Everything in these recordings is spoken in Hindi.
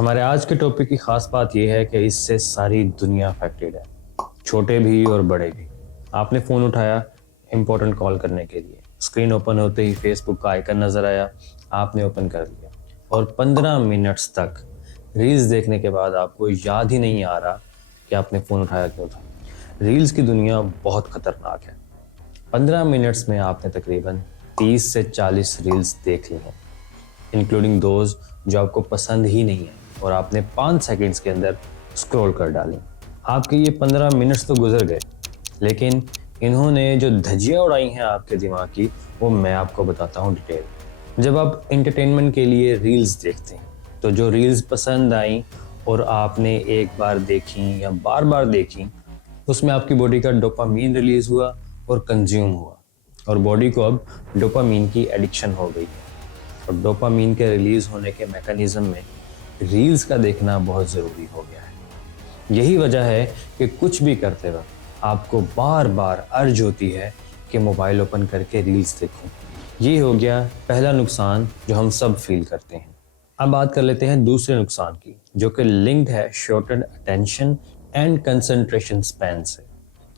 हमारे आज के टॉपिक की खास बात यह है कि इससे सारी दुनिया अफेक्टेड है, छोटे भी और बड़े भी। आपने फ़ोन उठाया इम्पोर्टेंट कॉल करने के लिए, स्क्रीन ओपन होते ही फेसबुक का आइकन नज़र आया, आपने ओपन कर लिया और 15 मिनट्स तक रील्स देखने के बाद आपको याद ही नहीं आ रहा कि आपने फ़ोन उठाया क्यों था। रील्स की दुनिया बहुत ख़तरनाक है। 15 मिनट्स में आपने तकरीबन 30 से 40 रील्स देख ली हैं, इंक्लूडिंग दोज जो आपको पसंद ही नहीं है और आपने 5 सेकंड्स के अंदर स्क्रॉल कर डाली। आपके ये 15 मिनट्स तो गुजर गए, लेकिन इन्होंने जो धज्जियाँ उड़ाई हैं आपके दिमाग की, वो मैं आपको बताता हूँ डिटेल। जब आप एंटरटेनमेंट के लिए रील्स देखते हैं तो जो रील्स पसंद आई और आपने एक बार देखी या बार बार देखी, उसमें आपकी बॉडी का डोपामीन रिलीज हुआ और कंज्यूम हुआ और बॉडी को अब डोपामीन की एडिक्शन हो गई है। और डोपामीन के रिलीज होने के मैकेनिज्म में रील्स का देखना बहुत ज़रूरी हो गया है। यही वजह है कि कुछ भी करते वक्त आपको बार बार अर्ज होती है कि मोबाइल ओपन करके रील्स देखूं। ये हो गया पहला नुकसान जो हम सब फील करते हैं। अब बात कर लेते हैं दूसरे नुकसान की, जो कि लिंक्ड है shorted attention and concentration span से।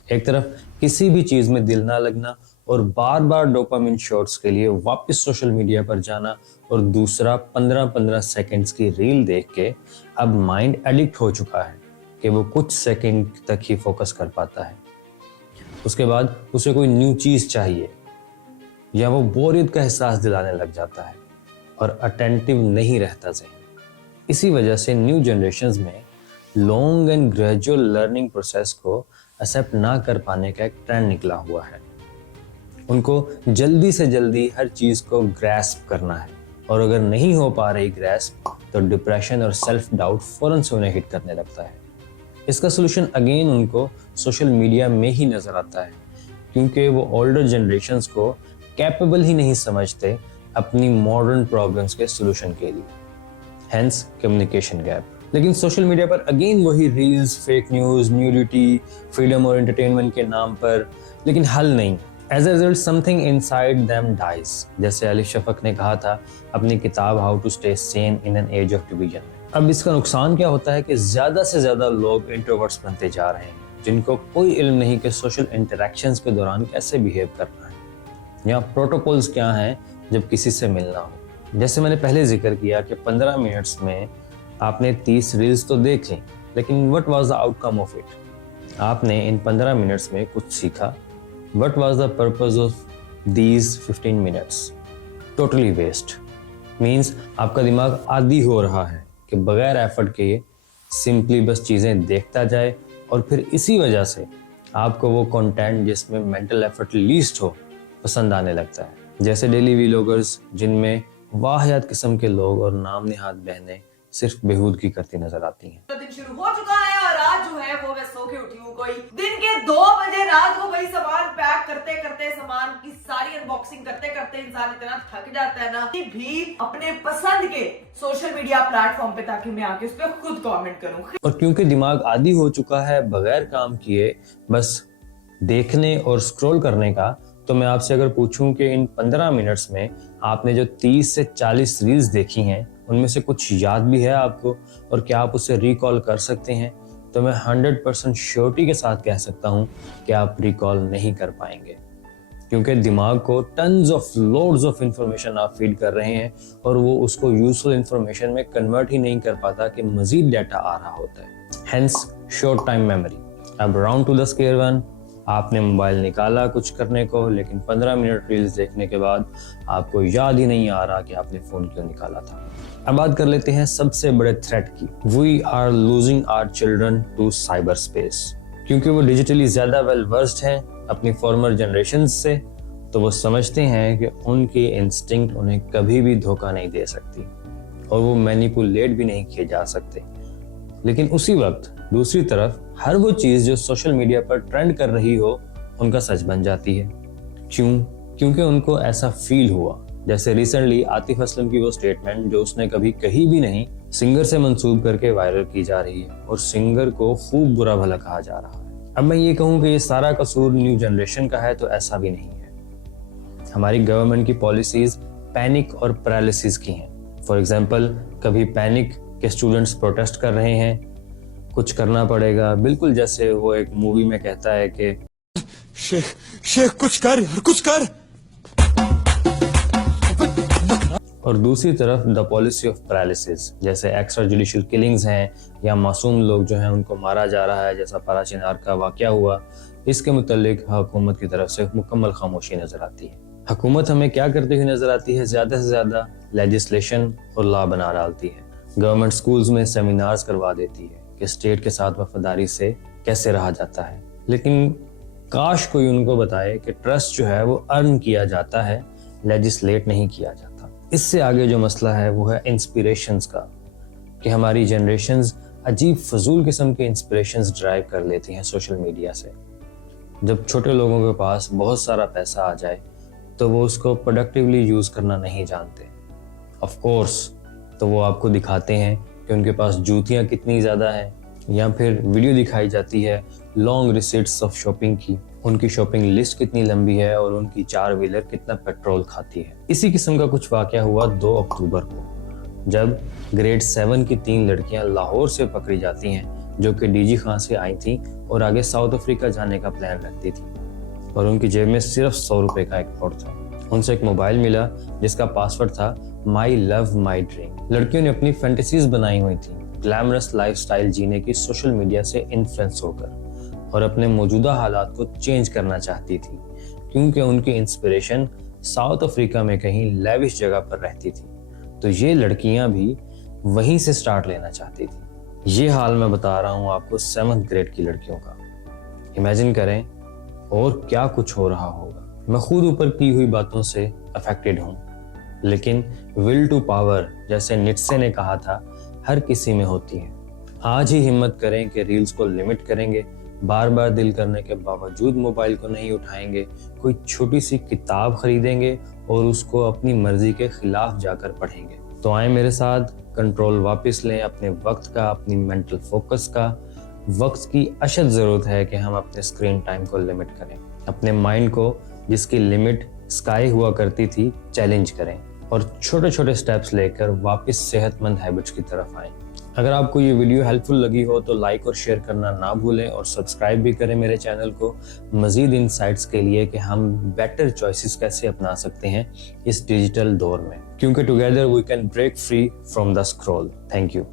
एक तरफ किसी भी चीज़ में दिल ना लगना और बार बार डोपामिन शॉट्स के लिए वापस सोशल मीडिया पर जाना, और दूसरा 15-15 सेकंड्स की रील देख के अब माइंड एडिक्ट हो चुका है कि वो कुछ सेकंड तक ही फोकस कर पाता है। उसके बाद उसे कोई न्यू चीज़ चाहिए या वो बोरियत का एहसास दिलाने लग जाता है और अटेंटिव नहीं रहता ज़हन। इसी वजह से न्यू जनरेशन्स में long and gradual learning process को एक्सेप्ट ना कर पाने का एक ट्रेंड निकला हुआ है। उनको जल्दी से जल्दी हर चीज़ को ग्रैस्प करना है, और अगर नहीं हो पा रही ग्रैस्प तो डिप्रेशन और सेल्फ डाउट फ़ौरन से उन्हें हिट करने लगता है। इसका सोल्यूशन अगेन उनको सोशल मीडिया में ही नज़र आता है, क्योंकि वो ओल्डर जनरेशन्स को कैपेबल ही नहीं समझते अपनी मॉडर्न प्रॉब्लम्स के सोल्यूशन के लिए। Hence communication gap. लेकिन सोशल मीडिया पर अगेन वही reels, fake news, nudity, freedom और एंटरटेनमेंट के नाम पर, लेकिन हल नहीं। As a result something inside them dies, जैसे अली शफक ने कहा था अपनी किताब how to stay Sen in an age of division में। अब इसका नुकसान क्या होता है कि ज़्यादा से ज़्यादा लोग इंट्रोवर्ट्स बनते जा रहे हैं, जिनको कोई इल्म नहीं कि सोशल इंटरेक्शंस के दौरान कैसे बिहेव करना है या प्रोटोकॉल्स क्या हैं जब किसी से मिलना हो। जैसे मैंने पहले जिक्र किया कि 15 मिनट्स में आपने 30 रील्स तो देख ली, लेकिन what was the outcome of it? आपने इन 15 मिनट्स में कुछ सीखा? What was the purpose of these 15 minutes? Totally waste. Means आपका दिमाग आदी हो रहा है कि बगैर एफर्ट के सिंपली बस चीज़ें देखता जाए, और फिर इसी वजह से आपको वो कंटेंट जिसमें मेंटल एफर्ट लीस्ट हो पसंद आने लगता है। जैसे डेली व्लॉगर्स, जिनमें वाहियात किस्म के लोग और नाम निहाद बहनें सिर्फ बेहूदगी करती नजर आती हैं। तो दिन शुरू हो चुका है और आज जो है वो मैं सो के उठी हूँ कोई दिन के 2 बजे रात को। भाई सामान पैक करते करते, सामान की सारी अनबॉक्सिंग करते करते इंसान इतना थक जाता है ना कि भी अपने पसंद के सोशल मीडिया प्लेटफॉर्म पे, ताकि मैं आके उस पर खुद कमेंट करूँ। और क्योंकि दिमाग आदी हो चुका है बगैर काम किए बस देखने और स्क्रॉल करने का, तो मैं आपसे अगर पूछूं कि इन 15 मिनट्स में आपने जो 30 से 40 रील्स देखी हैं, उनमें से कुछ याद भी है आपको और क्या आप उसे रिकॉल कर सकते हैं, तो मैं 100% श्योरिटी के साथ कह सकता हूं कि आप रिकॉल नहीं कर पाएंगे, क्योंकि दिमाग को tons of loads of information आप फीड कर रहे हैं और वो उसको यूजफुल इंफॉर्मेशन में कन्वर्ट ही नहीं कर पाता कि मजीद डाटा आ रहा होता है। Hence short time memory. अब round to the square one, आपने मोबाइल निकाला कुछ करने को, लेकिन 15 मिनट रील्स देखने के बाद आपको याद ही नहीं आ रहा कि आपने फ़ोन क्यों निकाला था। अब बात कर लेते हैं सबसे बड़े थ्रेट की। We are losing our children to cyberspace. क्योंकि वो डिजिटली ज़्यादा वेल वर्स्ड हैं अपनी फॉर्मर जनरेशन से, तो वो समझते हैं कि उनकी इंस्टिंक्ट उन्हें कभी भी धोखा नहीं दे सकती और वो मैनिपुलेट भी नहीं किए जा सकते। लेकिन उसी वक्त दूसरी तरफ हर वो चीज़ जो सोशल मीडिया पर ट्रेंड कर रही हो उनका सच बन जाती है। क्यों? क्योंकि उनको ऐसा फील हुआ। जैसे रिसेंटली आतिफ असलम की वो स्टेटमेंट जो उसने कभी कही भी नहीं, सिंगर से मंसूब करके वायरल की जा रही है और सिंगर को खूब बुरा भला कहा जा रहा है। अब मैं ये कहूँ कि ये सारा कसूर न्यू जनरेशन का है, तो ऐसा भी नहीं है। हमारी गवर्नमेंट की पॉलिसीज पैनिक और पैरालिसिस की हैं। फॉर एग्जाम्पल, कभी पैनिक कि स्टूडेंट्स प्रोटेस्ट कर रहे हैं, कुछ करना पड़ेगा, बिल्कुल जैसे वो एक मूवी में कहता है कि शेख कुछ कर यार, कुछ कर। और दूसरी तरफ द पॉलिसी ऑफ पैरालिसिस, जैसे एक्स्ट्रा जुडिशियल किलिंग्स हैं या मासूम लोग जो हैं उनको मारा जा रहा है, जैसा पाराचीनार का वाकया हुआ, इसके मुतालिक हुकूमत की तरफ से मुकम्मल खामोशी नजर आती है। हुकूमत हमें क्या करती हुई नजर आती है? ज़्यादा से ज़्यादा लेजिस्लेशन और लॉ बना डालती है। गवर्नमेंट स्कूल्स में सेमिनार्स करवा देती है कि स्टेट के साथ वफादारी से कैसे रहा जाता है, लेकिन काश कोई उनको बताए कि ट्रस्ट जो है वो अर्न किया जाता है, लेजिस्लेट नहीं किया जाता। इससे आगे जो मसला है वो है इंस्पिरेशंस का, कि हमारी जनरेशन्स अजीब फजूल किस्म के इंस्पिरेशंस ड्राइव कर लेती हैं सोशल मीडिया से। जब छोटे लोगों के पास बहुत सारा पैसा आ जाए तो वो उसको प्रोडक्टिवली यूज़ करना नहीं जानते। ऑफ कोर्स तो वो आपको दिखाते हैं कि उनके पास जूतियाँ कितनी ज़्यादा हैं, या फिर वीडियो दिखाई जाती है लॉन्ग रिसीट्स ऑफ शॉपिंग की, उनकी शॉपिंग लिस्ट कितनी लंबी है और उनकी 4 व्हीलर कितना पेट्रोल खाती है। इसी किस्म का कुछ वाकया हुआ 2 अक्टूबर को, जब ग्रेड 7 की 3 लड़कियां लाहौर से पकड़ी जाती हैं, जो कि डीजी खां से आई थी और आगे साउथ अफ्रीका जाने का प्लान रखती थी, और उनकी जेब में सिर्फ 100 रुपए का एक नोट था। उनसे एक मोबाइल मिला जिसका पासवर्ड था माई लव माई ड्रीम। लड़कियों ने अपनी फैंटेसीज बनाई हुई थी, ग्लैमरस लाइफस्टाइल जीने की सोशल मीडिया से इन्फ्लुएंस होकर, और अपने मौजूदा हालात को चेंज करना चाहती थी, क्योंकि उनकी इंस्पिरेशन साउथ अफ्रीका में कहीं लेविश जगह पर रहती थी। तो ये लड़कियां भी वहीं से स्टार्ट लेना चाहती थी। ये हाल मैं बता रहा हूँ आपको 7th ग्रेड की लड़कियों का। इमेजिन करें और क्या कुछ हो रहा होगा। मैं खुद ऊपर की हुई बातों से अफेक्टेड हूँ, लेकिन विल टू पावर जैसे निट्से ने कहा था, हर किसी में होती है। आज ही हिम्मत करें कि रील्स को लिमिट करेंगे, बार बार दिल करने के बावजूद मोबाइल को नहीं उठाएंगे, कोई छोटी सी किताब खरीदेंगे और उसको अपनी मर्जी के खिलाफ जाकर पढ़ेंगे। तो आए मेरे साथ, कंट्रोल वापस लें अपने वक्त का, अपनी मेंटल फोकस का। वक्त की अशद ज़रूरत है कि हम अपने स्क्रीन टाइम को लिमिट करें, अपने माइंड को जिसकी लिमिट स्काई हुआ करती थी चैलेंज करें, और छोटे छोटे स्टेप्स लेकर वापस सेहतमंद हैबिट्स की तरफ आएं। अगर आपको ये वीडियो हेल्पफुल लगी हो तो लाइक और शेयर करना ना भूलें, और सब्सक्राइब भी करें मेरे चैनल को मज़ीद इनसाइट्स के लिए कि हम बेटर चॉइसेस कैसे अपना सकते हैं इस डिजिटल दौर में, क्योंकि together we can break free from the scroll. Thank you.